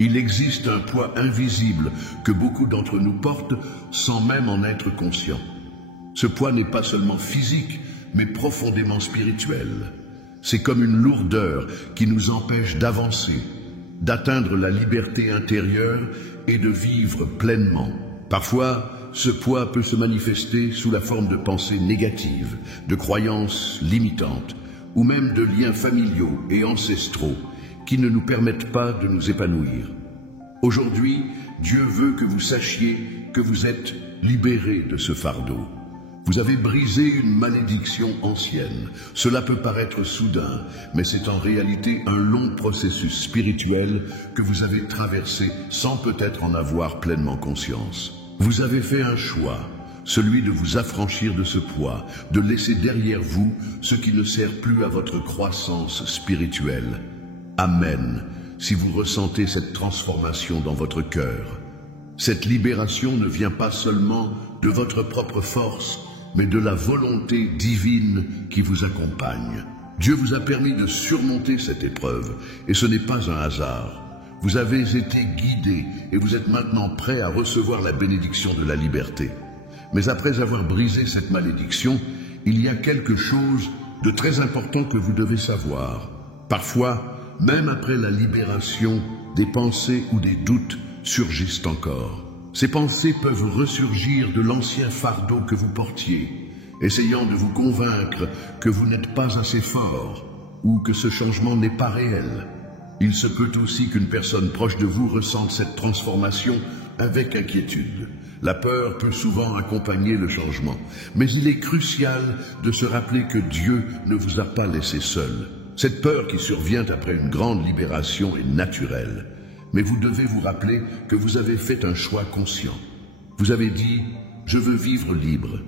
Il existe un poids invisible que beaucoup d'entre nous portent sans même en être conscients. Ce poids n'est pas seulement physique, mais profondément spirituel. C'est comme une lourdeur qui nous empêche d'avancer, d'atteindre la liberté intérieure et de vivre pleinement. Parfois, ce poids peut se manifester sous la forme de pensées négatives, de croyances limitantes, ou même de liens familiaux et ancestraux qui ne nous permettent pas de nous épanouir. Aujourd'hui, Dieu veut que vous sachiez que vous êtes libérés de ce fardeau. Vous avez brisé une malédiction ancienne. Cela peut paraître soudain, mais c'est en réalité un long processus spirituel que vous avez traversé sans peut-être en avoir pleinement conscience. Vous avez fait un choix, celui de vous affranchir de ce poids, de laisser derrière vous ce qui ne sert plus à votre croissance spirituelle. Amen, si vous ressentez cette transformation dans votre cœur. Cette libération ne vient pas seulement de votre propre force, mais de la volonté divine qui vous accompagne. Dieu vous a permis de surmonter cette épreuve, et ce n'est pas un hasard. Vous avez été guidé et vous êtes maintenant prêt à recevoir la bénédiction de la liberté. Mais après avoir brisé cette malédiction, il y a quelque chose de très important que vous devez savoir. Parfois, même après la libération, des pensées ou des doutes surgissent encore. Ces pensées peuvent ressurgir de l'ancien fardeau que vous portiez, essayant de vous convaincre que vous n'êtes pas assez fort ou que ce changement n'est pas réel. Il se peut aussi qu'une personne proche de vous ressente cette transformation avec inquiétude. La peur peut souvent accompagner le changement, mais il est crucial de se rappeler que Dieu ne vous a pas laissé seul. Cette peur qui survient après une grande libération est naturelle, mais vous devez vous rappeler que vous avez fait un choix conscient. Vous avez dit « Je veux vivre libre ».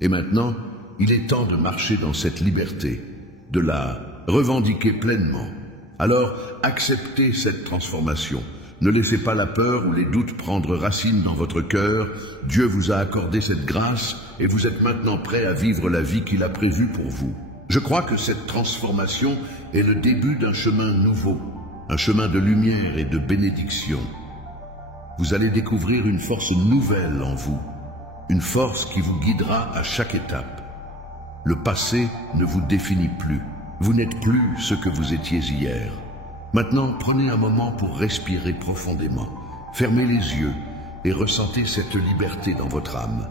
Et maintenant, il est temps de marcher dans cette liberté, de la revendiquer pleinement. Alors, acceptez cette transformation. Ne laissez pas la peur ou les doutes prendre racine dans votre cœur. Dieu vous a accordé cette grâce et vous êtes maintenant prêt à vivre la vie qu'il a prévue pour vous. Je crois que cette transformation est le début d'un chemin nouveau, un chemin de lumière et de bénédiction. Vous allez découvrir une force nouvelle en vous, une force qui vous guidera à chaque étape. Le passé ne vous définit plus. Vous n'êtes plus ce que vous étiez hier. Maintenant, prenez un moment pour respirer profondément. Fermez les yeux et ressentez cette liberté dans votre âme.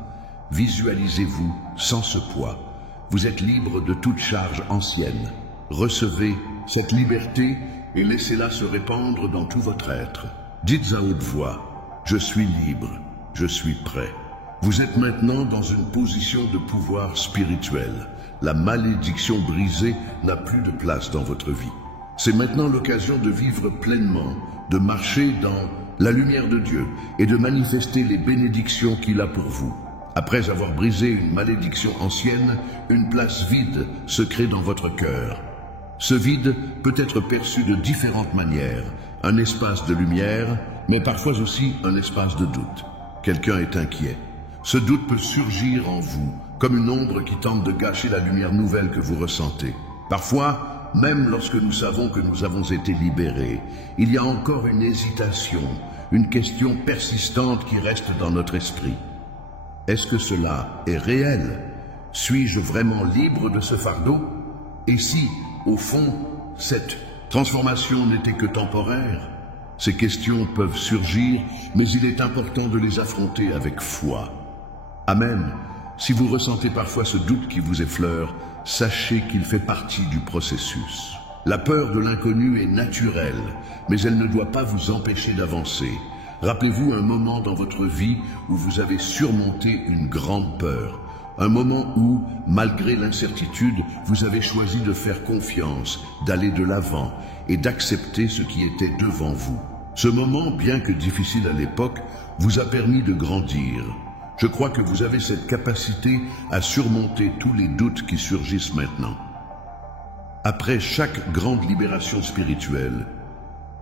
Visualisez-vous sans ce poids. Vous êtes libre de toute charge ancienne. Recevez cette liberté et laissez-la se répandre dans tout votre être. Dites à haute voix, « Je suis libre, je suis prêt ». Vous êtes maintenant dans une position de pouvoir spirituel. La malédiction brisée n'a plus de place dans votre vie. C'est maintenant l'occasion de vivre pleinement, de marcher dans la lumière de Dieu et de manifester les bénédictions qu'il a pour vous. Après avoir brisé une malédiction ancienne, une place vide se crée dans votre cœur. Ce vide peut être perçu de différentes manières. Un espace de lumière, mais parfois aussi un espace de doute. Quelqu'un est inquiet. Ce doute peut surgir en vous, comme une ombre qui tente de gâcher la lumière nouvelle que vous ressentez. Parfois, même lorsque nous savons que nous avons été libérés, il y a encore une hésitation, une question persistante qui reste dans notre esprit. Est-ce que cela est réel? Suis-je vraiment libre de ce fardeau? Et si, au fond, cette transformation n'était que temporaire? Ces questions peuvent surgir, mais il est important de les affronter avec foi. Amen. Si vous ressentez parfois ce doute qui vous effleure, sachez qu'il fait partie du processus. La peur de l'inconnu est naturelle, mais elle ne doit pas vous empêcher d'avancer. Rappelez-vous un moment dans votre vie où vous avez surmonté une grande peur. Un moment où, malgré l'incertitude, vous avez choisi de faire confiance, d'aller de l'avant et d'accepter ce qui était devant vous. Ce moment, bien que difficile à l'époque, vous a permis de grandir. Je crois que vous avez cette capacité à surmonter tous les doutes qui surgissent maintenant. Après chaque grande libération spirituelle,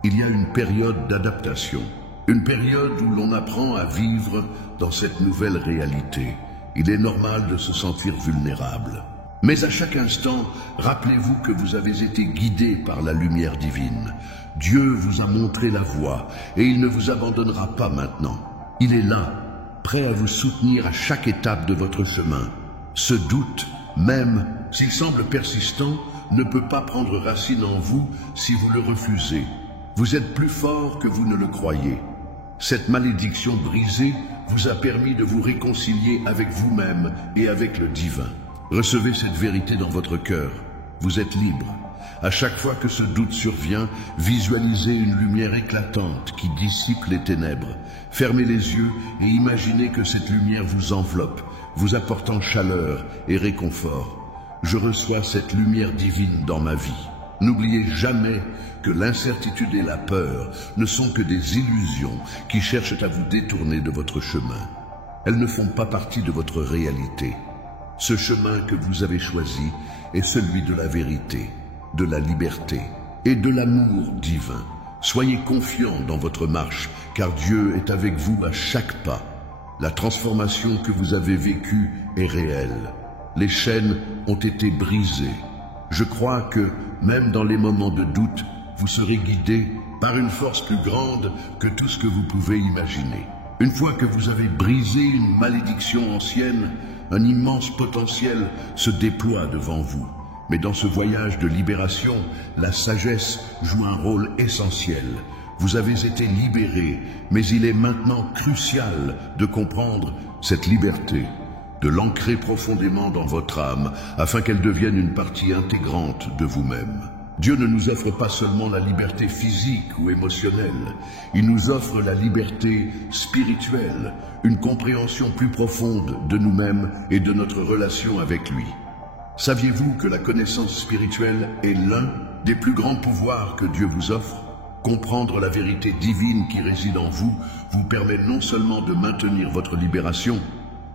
il y a une période d'adaptation, une période où l'on apprend à vivre dans cette nouvelle réalité. Il est normal de se sentir vulnérable. Mais à chaque instant, rappelez-vous que vous avez été guidé par la lumière divine. Dieu vous a montré la voie et il ne vous abandonnera pas maintenant. Il est là, prêt à vous soutenir à chaque étape de votre chemin. Ce doute, même s'il semble persistant, ne peut pas prendre racine en vous si vous le refusez. Vous êtes plus fort que vous ne le croyez. Cette malédiction brisée vous a permis de vous réconcilier avec vous-même et avec le divin. Recevez cette vérité dans votre cœur. Vous êtes libre. À chaque fois que ce doute survient, visualisez une lumière éclatante qui dissipe les ténèbres. Fermez les yeux et imaginez que cette lumière vous enveloppe, vous apportant chaleur et réconfort. Je reçois cette lumière divine dans ma vie. N'oubliez jamais que l'incertitude et la peur ne sont que des illusions qui cherchent à vous détourner de votre chemin. Elles ne font pas partie de votre réalité. Ce chemin que vous avez choisi est celui de la vérité, de la liberté et de l'amour divin. Soyez confiants dans votre marche, car Dieu est avec vous à chaque pas. La transformation que vous avez vécue est réelle. Les chaînes ont été brisées. Je crois que, même dans les moments de doute, vous serez guidés par une force plus grande que tout ce que vous pouvez imaginer. Une fois que vous avez brisé une malédiction ancienne, un immense potentiel se déploie devant vous. Mais dans ce voyage de libération, la sagesse joue un rôle essentiel. Vous avez été libérés, mais il est maintenant crucial de comprendre cette liberté, de l'ancrer profondément dans votre âme, afin qu'elle devienne une partie intégrante de vous-même. Dieu ne nous offre pas seulement la liberté physique ou émotionnelle, il nous offre la liberté spirituelle, une compréhension plus profonde de nous-mêmes et de notre relation avec lui. Saviez-vous que la connaissance spirituelle est l'un des plus grands pouvoirs que Dieu vous offre? Comprendre la vérité divine qui réside en vous vous permet non seulement de maintenir votre libération,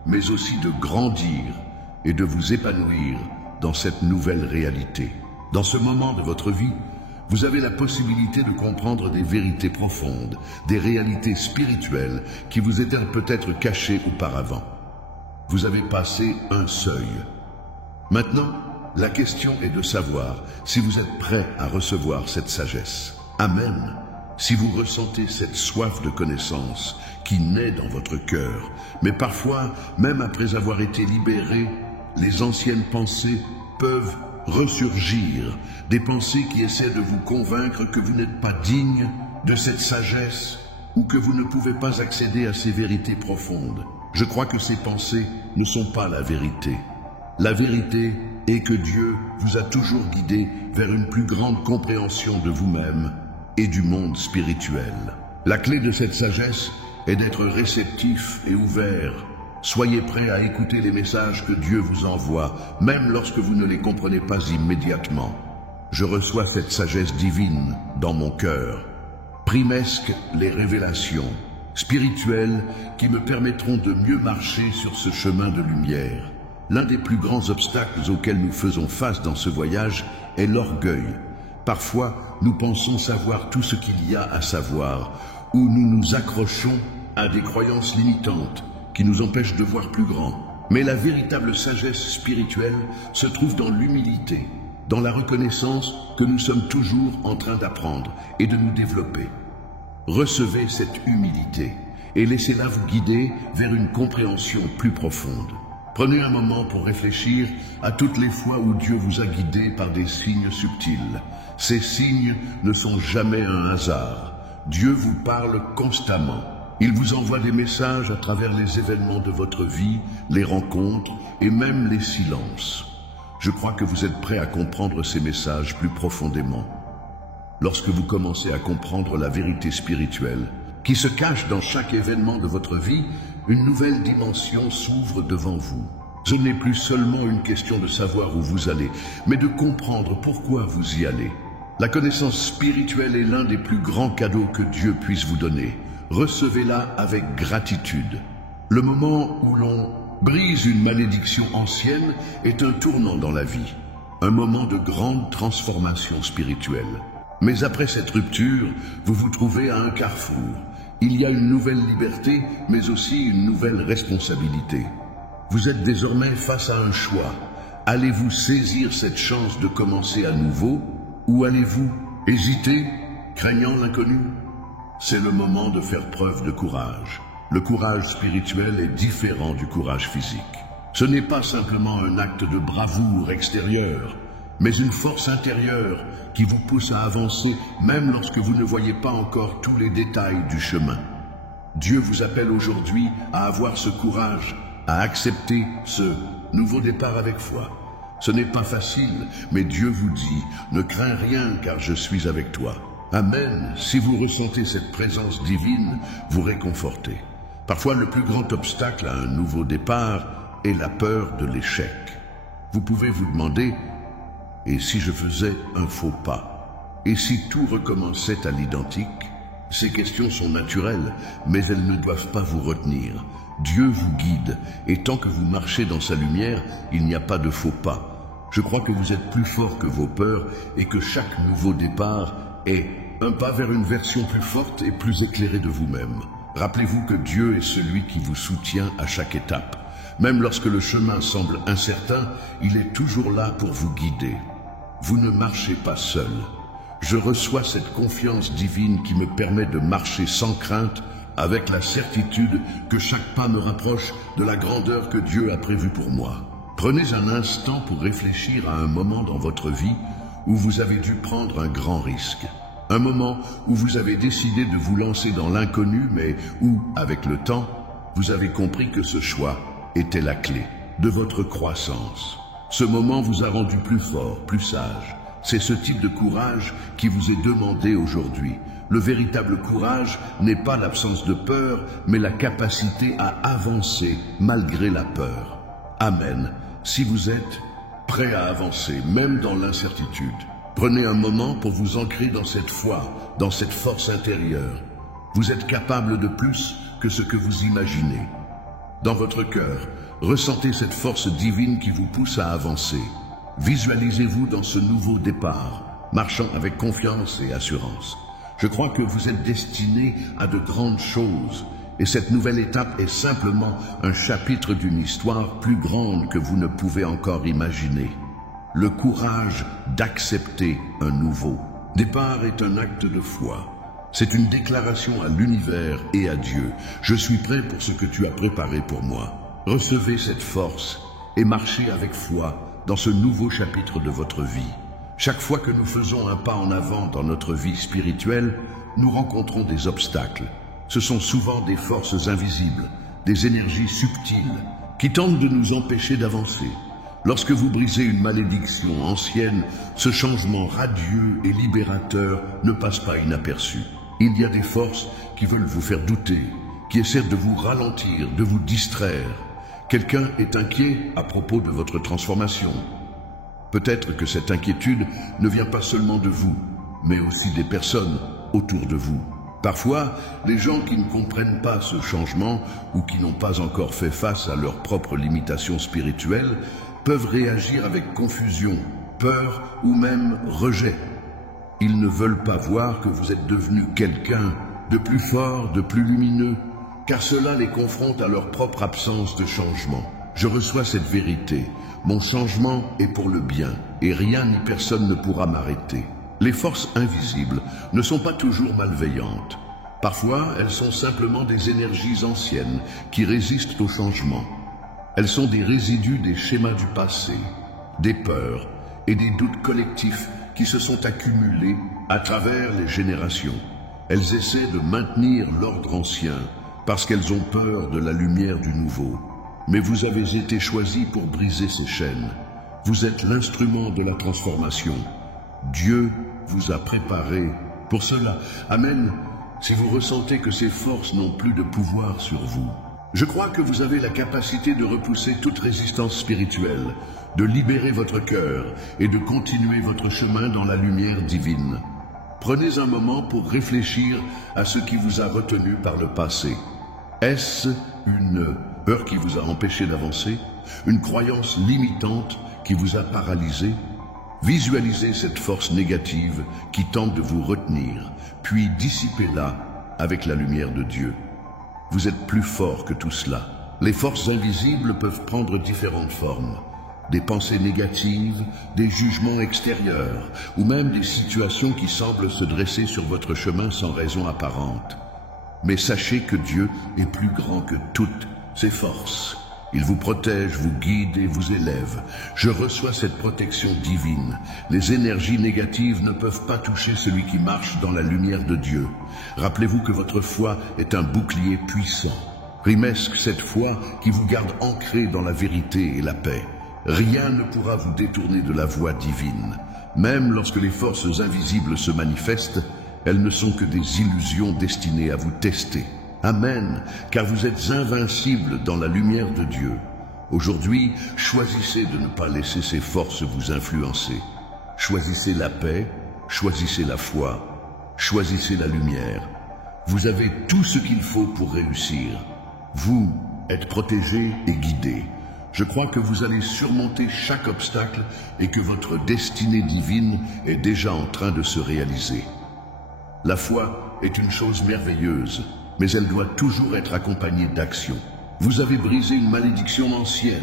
mais aussi de grandir et de vous épanouir dans cette nouvelle réalité. Dans ce moment de votre vie, vous avez la possibilité de comprendre des vérités profondes, des réalités spirituelles qui vous étaient peut-être cachées auparavant. Vous avez passé un seuil. Maintenant, la question est de savoir si vous êtes prêt à recevoir cette sagesse. Amen. Si vous ressentez cette soif de connaissance qui naît dans votre cœur, mais parfois, même après avoir été libéré, les anciennes pensées peuvent ressurgir, des pensées qui essaient de vous convaincre que vous n'êtes pas digne de cette sagesse ou que vous ne pouvez pas accéder à ces vérités profondes. Je crois que ces pensées ne sont pas la vérité. La vérité est que Dieu vous a toujours guidé vers une plus grande compréhension de vous-même et du monde spirituel. La clé de cette sagesse est d'être réceptif et ouvert. Soyez prêts à écouter les messages que Dieu vous envoie, même lorsque vous ne les comprenez pas immédiatement. Je reçois cette sagesse divine dans mon cœur. Primesques les révélations spirituelles qui me permettront de mieux marcher sur ce chemin de lumière. L'un des plus grands obstacles auxquels nous faisons face dans ce voyage est l'orgueil. Parfois, nous pensons savoir tout ce qu'il y a à savoir, ou nous nous accrochons à des croyances limitantes qui nous empêchent de voir plus grand. Mais la véritable sagesse spirituelle se trouve dans l'humilité, dans la reconnaissance que nous sommes toujours en train d'apprendre et de nous développer. Recevez cette humilité et laissez-la vous guider vers une compréhension plus profonde. Prenez un moment pour réfléchir à toutes les fois où Dieu vous a guidé par des signes subtils. Ces signes ne sont jamais un hasard. Dieu vous parle constamment. Il vous envoie des messages à travers les événements de votre vie, les rencontres et même les silences. Je crois que vous êtes prêts à comprendre ces messages plus profondément. Lorsque vous commencez à comprendre la vérité spirituelle qui se cache dans chaque événement de votre vie, une nouvelle dimension s'ouvre devant vous. Ce n'est plus seulement une question de savoir où vous allez, mais de comprendre pourquoi vous y allez. La connaissance spirituelle est l'un des plus grands cadeaux que Dieu puisse vous donner. Recevez-la avec gratitude. Le moment où l'on brise une malédiction ancienne est un tournant dans la vie, un moment de grande transformation spirituelle. Mais après cette rupture, vous vous trouvez à un carrefour. Il y a une nouvelle liberté, mais aussi une nouvelle responsabilité. Vous êtes désormais face à un choix. Allez-vous saisir cette chance de commencer à nouveau ou allez-vous hésiter, craignant l'inconnu? C'est le moment de faire preuve de courage. Le courage spirituel est différent du courage physique. Ce n'est pas simplement un acte de bravoure extérieure, mais une force intérieure qui vous pousse à avancer même lorsque vous ne voyez pas encore tous les détails du chemin. Dieu vous appelle aujourd'hui à avoir ce courage, à accepter ce nouveau départ avec foi. Ce n'est pas facile, mais Dieu vous dit, ne crains rien car je suis avec toi. Amen. Si vous ressentez cette présence divine, vous réconfortez. Parfois, le plus grand obstacle à un nouveau départ est la peur de l'échec. Vous pouvez vous demander, et si je faisais un faux pas? Et si tout recommençait à l'identique? Ces questions sont naturelles, mais elles ne doivent pas vous retenir. Dieu vous guide, et tant que vous marchez dans sa lumière, il n'y a pas de faux pas. Je crois que vous êtes plus fort que vos peurs et que chaque nouveau départ est un pas vers une version plus forte et plus éclairée de vous-même. Rappelez-vous que Dieu est celui qui vous soutient à chaque étape. Même lorsque le chemin semble incertain, il est toujours là pour vous guider. Vous ne marchez pas seul. Je reçois cette confiance divine qui me permet de marcher sans crainte, avec la certitude que chaque pas me rapproche de la grandeur que Dieu a prévue pour moi. Prenez un instant pour réfléchir à un moment dans votre vie où vous avez dû prendre un grand risque. Un moment où vous avez décidé de vous lancer dans l'inconnu, mais où, avec le temps, vous avez compris que ce choix était la clé de votre croissance. Ce moment vous a rendu plus fort, plus sage. C'est ce type de courage qui vous est demandé aujourd'hui. Le véritable courage n'est pas l'absence de peur, mais la capacité à avancer malgré la peur. Amen. Si vous êtes prêt à avancer, même dans l'incertitude, prenez un moment pour vous ancrer dans cette foi, dans cette force intérieure. Vous êtes capable de plus que ce que vous imaginez. Dans votre cœur, ressentez cette force divine qui vous pousse à avancer. Visualisez-vous dans ce nouveau départ, marchant avec confiance et assurance. Je crois que vous êtes destiné à de grandes choses, et cette nouvelle étape est simplement un chapitre d'une histoire plus grande que vous ne pouvez encore imaginer. Le courage d'accepter un nouveau départ est un acte de foi. C'est une déclaration à l'univers et à Dieu. Je suis prêt pour ce que tu as préparé pour moi. Recevez cette force et marchez avec foi dans ce nouveau chapitre de votre vie. Chaque fois que nous faisons un pas en avant dans notre vie spirituelle, nous rencontrons des obstacles. Ce sont souvent des forces invisibles, des énergies subtiles, qui tentent de nous empêcher d'avancer. Lorsque vous brisez une malédiction ancienne, ce changement radieux et libérateur ne passe pas inaperçu. Il y a des forces qui veulent vous faire douter, qui essaient de vous ralentir, de vous distraire. Quelqu'un est inquiet à propos de votre transformation. Peut-être que cette inquiétude ne vient pas seulement de vous, mais aussi des personnes autour de vous. Parfois, les gens qui ne comprennent pas ce changement ou qui n'ont pas encore fait face à leurs propres limitations spirituelles peuvent réagir avec confusion, peur ou même rejet. Ils ne veulent pas voir que vous êtes devenu quelqu'un de plus fort, de plus lumineux, car cela les confronte à leur propre absence de changement. Je reçois cette vérité. Mon changement est pour le bien, et rien ni personne ne pourra m'arrêter. Les forces invisibles ne sont pas toujours malveillantes. Parfois, elles sont simplement des énergies anciennes qui résistent au changement. Elles sont des résidus des schémas du passé, des peurs et des doutes collectifs qui se sont accumulés à travers les générations. Elles essaient de maintenir l'ordre ancien parce qu'elles ont peur de la lumière du nouveau. Mais vous avez été choisi pour briser ces chaînes. Vous êtes l'instrument de la transformation. Dieu vous a préparé pour cela. Amen. Si vous ressentez que ces forces n'ont plus de pouvoir sur vous, je crois que vous avez la capacité de repousser toute résistance spirituelle, de libérer votre cœur et de continuer votre chemin dans la lumière divine. Prenez un moment pour réfléchir à ce qui vous a retenu par le passé. Est-ce une peur qui vous a empêché d'avancer? Une croyance limitante qui vous a paralysé? Visualisez cette force négative qui tente de vous retenir, puis dissipez-la avec la lumière de Dieu. Vous êtes plus fort que tout cela. Les forces invisibles peuvent prendre différentes formes. des pensées négatives, des jugements extérieurs, ou même des situations qui semblent se dresser sur votre chemin sans raison apparente. Mais sachez que Dieu est plus grand que toutes ses forces. Il vous protège, vous guide et vous élève. Je reçois cette protection divine. Les énergies négatives ne peuvent pas toucher celui qui marche dans la lumière de Dieu. Rappelez-vous que votre foi est un bouclier puissant. Rimesque cette foi qui vous garde ancré dans la vérité et la paix. Rien ne pourra vous détourner de la voie divine. Même lorsque les forces invisibles se manifestent, elles ne sont que des illusions destinées à vous tester. Amen, car vous êtes invincibles dans la lumière de Dieu. Aujourd'hui, choisissez de ne pas laisser ces forces vous influencer. Choisissez la paix, choisissez la foi, choisissez la lumière. Vous avez tout ce qu'il faut pour réussir. Vous êtes protégés et guidés. Je crois que vous allez surmonter chaque obstacle et que votre destinée divine est déjà en train de se réaliser. La foi est une chose merveilleuse, mais elle doit toujours être accompagnée d'action. Vous avez brisé une malédiction ancienne.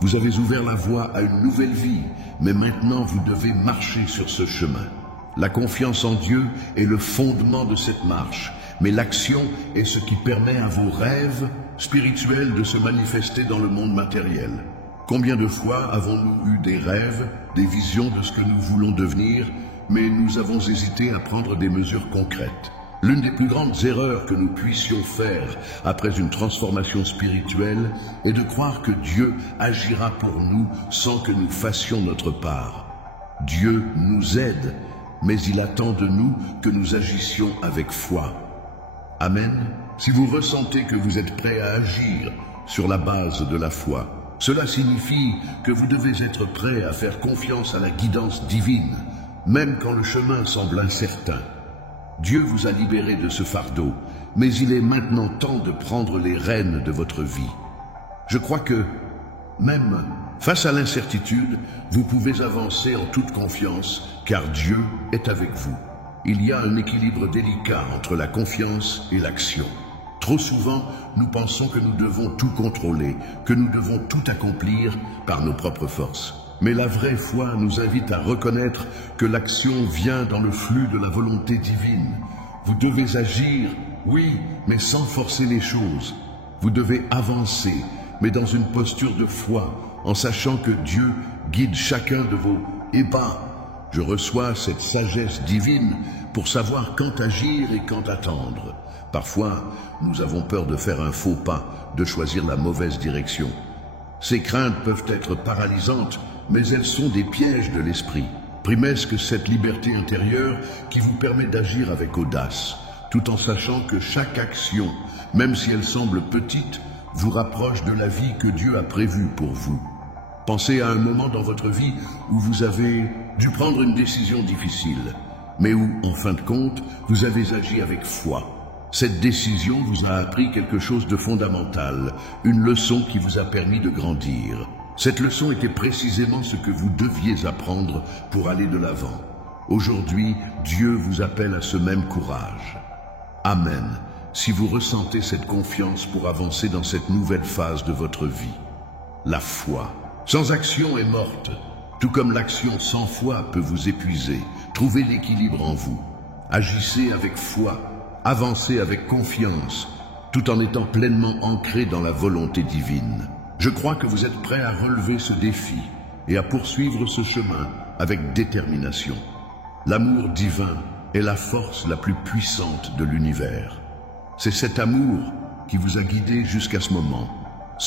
Vous avez ouvert la voie à une nouvelle vie, mais maintenant vous devez marcher sur ce chemin. La confiance en Dieu est le fondement de cette marche, mais l'action est ce qui permet à vos rêves spirituels de se manifester dans le monde matériel. Combien de fois avons-nous eu des rêves, des visions de ce que nous voulons devenir, mais nous avons hésité à prendre des mesures concrètes. L'une des plus grandes erreurs que nous puissions faire après une transformation spirituelle est de croire que Dieu agira pour nous sans que nous fassions notre part. Dieu nous aide, mais il attend de nous que nous agissions avec foi. Amen. Si vous ressentez que vous êtes prêt à agir sur la base de la foi, cela signifie que vous devez être prêt à faire confiance à la guidance divine, même quand le chemin semble incertain. Dieu vous a libéré de ce fardeau, mais il est maintenant temps de prendre les rênes de votre vie. Je crois que, même face à l'incertitude, vous pouvez avancer en toute confiance, car Dieu est avec vous. Il y a un équilibre délicat entre la confiance et l'action. Trop souvent, nous pensons que nous devons tout contrôler, que nous devons tout accomplir par nos propres forces. Mais la vraie foi nous invite à reconnaître que l'action vient dans le flux de la volonté divine. Vous devez agir, oui, mais sans forcer les choses. Vous devez avancer, mais dans une posture de foi, en sachant que Dieu guide chacun de vos pas. Je reçois cette sagesse divine pour savoir quand agir et quand attendre. Parfois, nous avons peur de faire un faux pas, de choisir la mauvaise direction. Ces craintes peuvent être paralysantes, mais elles sont des pièges de l'esprit. Primesque cette liberté intérieure qui vous permet d'agir avec audace, tout en sachant que chaque action, même si elle semble petite, vous rapproche de la vie que Dieu a prévue pour vous. Pensez à un moment dans votre vie où vous avez dû prendre une décision difficile, mais où, en fin de compte, vous avez agi avec foi. Cette décision vous a appris quelque chose de fondamental, une leçon qui vous a permis de grandir. Cette leçon était précisément ce que vous deviez apprendre pour aller de l'avant. Aujourd'hui, Dieu vous appelle à ce même courage. Amen, si vous ressentez cette confiance pour avancer dans cette nouvelle phase de votre vie. La foi. Sans action est morte, tout comme l'action sans foi peut vous épuiser. Trouvez l'équilibre en vous. Agissez avec foi, avancez avec confiance, tout en étant pleinement ancré dans la volonté divine. Je crois que vous êtes prêts à relever ce défi et à poursuivre ce chemin avec détermination. L'amour divin est la force la plus puissante de l'univers. C'est cet amour qui vous a guidé jusqu'à ce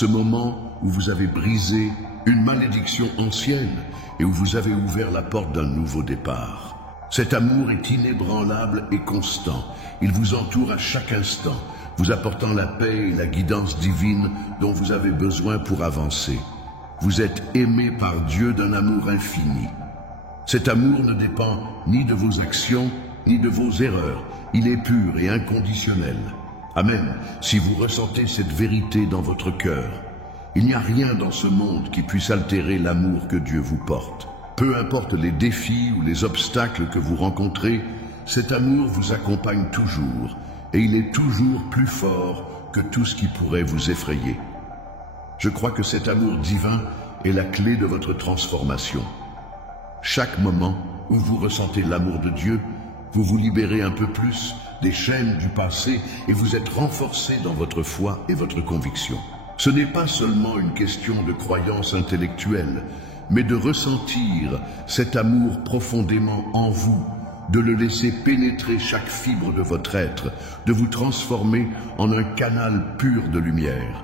moment où vous avez brisé une malédiction ancienne et où vous avez ouvert la porte d'un nouveau départ. Cet amour est inébranlable et constant. Il vous entoure à chaque instant, vous apportant la paix et la guidance divine dont vous avez besoin pour avancer. Vous êtes aimé par Dieu d'un amour infini. Cet amour ne dépend ni de vos actions, ni de vos erreurs. Il est pur et inconditionnel. Amen. Si vous ressentez cette vérité dans votre cœur, il n'y a rien dans ce monde qui puisse altérer l'amour que Dieu vous porte. Peu importe les défis ou les obstacles que vous rencontrez, cet amour vous accompagne toujours et il est toujours plus fort que tout ce qui pourrait vous effrayer. Je crois que cet amour divin est la clé de votre transformation. Chaque moment où vous ressentez l'amour de Dieu, vous vous libérez un peu plus des chaînes du passé et vous êtes renforcé dans votre foi et votre conviction. Ce n'est pas seulement une question de croyance intellectuelle, mais de ressentir cet amour profondément en vous, de le laisser pénétrer chaque fibre de votre être, de vous transformer en un canal pur de lumière.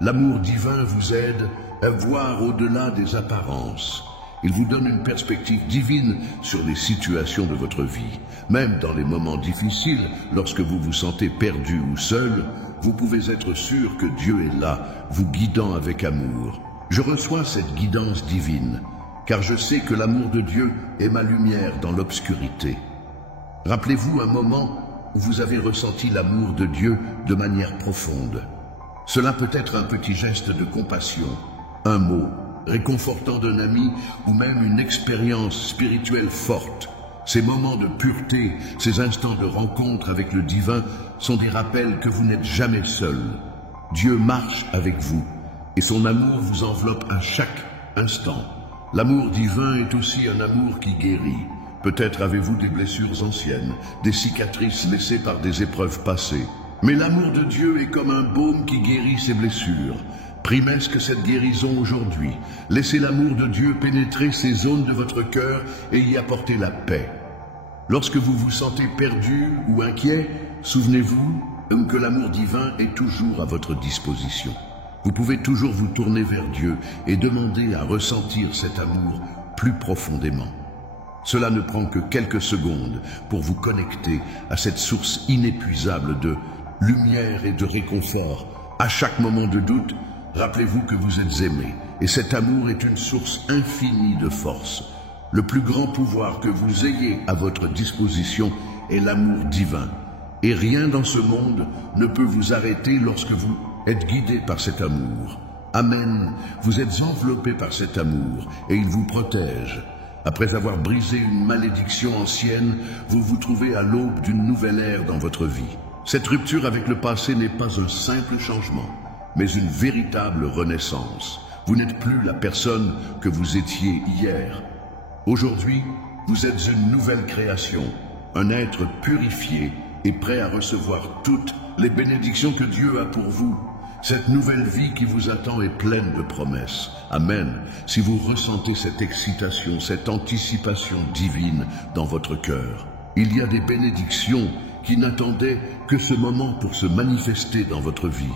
L'amour divin vous aide à voir au-delà des apparences. Il vous donne une perspective divine sur les situations de votre vie. Même dans les moments difficiles, lorsque vous vous sentez perdu ou seul, vous pouvez être sûr que Dieu est là, vous guidant avec amour. Je reçois cette guidance divine, car je sais que l'amour de Dieu est ma lumière dans l'obscurité. Rappelez-vous un moment où vous avez ressenti l'amour de Dieu de manière profonde. Cela peut être un petit geste de compassion, un mot réconfortant d'un ami ou même une expérience spirituelle forte. Ces moments de pureté, ces instants de rencontre avec le divin sont des rappels que vous n'êtes jamais seul. Dieu marche avec vous et son amour vous enveloppe à chaque instant. L'amour divin est aussi un amour qui guérit. Peut-être avez-vous des blessures anciennes, des cicatrices laissées par des épreuves passées. Mais l'amour de Dieu est comme un baume qui guérit ces blessures. Primesque cette guérison aujourd'hui. Laissez l'amour de Dieu pénétrer ces zones de votre cœur et y apporter la paix. Lorsque vous vous sentez perdu ou inquiet, souvenez-vous que l'amour divin est toujours à votre disposition. Vous pouvez toujours vous tourner vers Dieu et demander à ressentir cet amour plus profondément. Cela ne prend que quelques secondes pour vous connecter à cette source inépuisable de lumière et de réconfort. À chaque moment de doute, rappelez-vous que vous êtes aimé, et cet amour est une source infinie de force. Le plus grand pouvoir que vous ayez à votre disposition est l'amour divin. Et rien dans ce monde ne peut vous arrêter lorsque vous êtes guidé par cet amour. Amen. Vous êtes enveloppé par cet amour, et il vous protège. Après avoir brisé une malédiction ancienne, vous vous trouvez à l'aube d'une nouvelle ère dans votre vie. Cette rupture avec le passé n'est pas un simple changement, mais une véritable renaissance. Vous n'êtes plus la personne que vous étiez hier. Aujourd'hui, vous êtes une nouvelle création, un être purifié et prêt à recevoir toutes les bénédictions que Dieu a pour vous. Cette nouvelle vie qui vous attend est pleine de promesses. Amen. Si vous ressentez cette excitation, cette anticipation divine dans votre cœur, il y a des bénédictions qui n'attendaient que ce moment pour se manifester dans votre vie.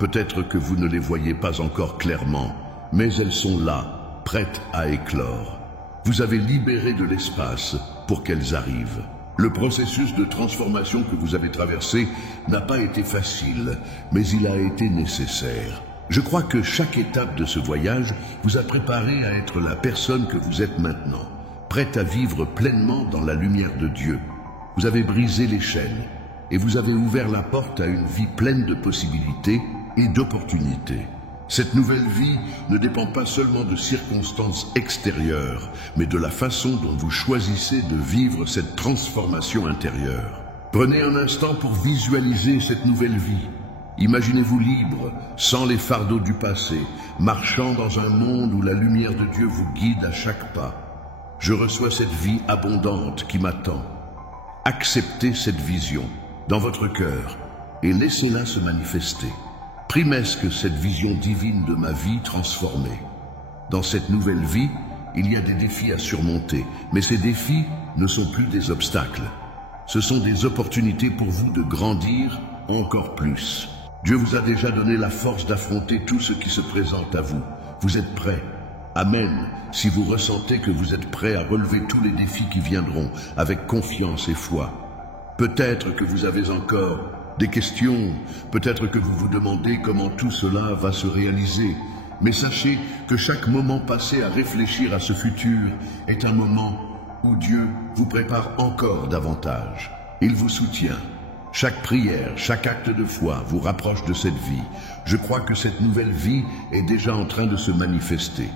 Peut-être que vous ne les voyez pas encore clairement, mais elles sont là, prêtes à éclore. Vous avez libéré de l'espace pour qu'elles arrivent. Le processus de transformation que vous avez traversé n'a pas été facile, mais il a été nécessaire. Je crois que chaque étape de ce voyage vous a préparé à être la personne que vous êtes maintenant, prête à vivre pleinement dans la lumière de Dieu. Vous avez brisé les chaînes et vous avez ouvert la porte à une vie pleine de possibilités et d'opportunités. Cette nouvelle vie ne dépend pas seulement de circonstances extérieures, mais de la façon dont vous choisissez de vivre cette transformation intérieure. Prenez un instant pour visualiser cette nouvelle vie. Imaginez-vous libre, sans les fardeaux du passé, marchant dans un monde où la lumière de Dieu vous guide à chaque pas. Je reçois cette vie abondante qui m'attend. Acceptez cette vision dans votre cœur et laissez-la se manifester. Primesque cette vision divine de ma vie transformée. Dans cette nouvelle vie, il y a des défis à surmonter, mais ces défis ne sont plus des obstacles. Ce sont des opportunités pour vous de grandir encore plus. Dieu vous a déjà donné la force d'affronter tout ce qui se présente à vous. Vous êtes prêts. Amen. Si vous ressentez que vous êtes prêts à relever tous les défis qui viendront avec confiance et foi. Peut-être que vous avez encore des questions, peut-être que vous vous demandez comment tout cela va se réaliser. Mais sachez que chaque moment passé à réfléchir à ce futur est un moment où Dieu vous prépare encore davantage. Il vous soutient. Chaque prière, chaque acte de foi vous rapproche de cette vie. Je crois que cette nouvelle vie est déjà en train de se manifester.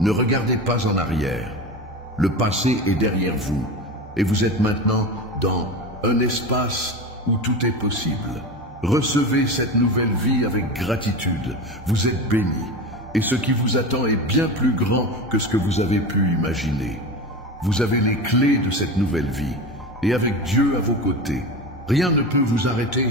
Ne regardez pas en arrière. Le passé est derrière vous et vous êtes maintenant dans un espace où tout est possible. Recevez cette nouvelle vie avec gratitude. Vous êtes béni. Et ce qui vous attend est bien plus grand que ce que vous avez pu imaginer. Vous avez les clés de cette nouvelle vie, et avec Dieu à vos côtés, rien ne peut vous arrêter.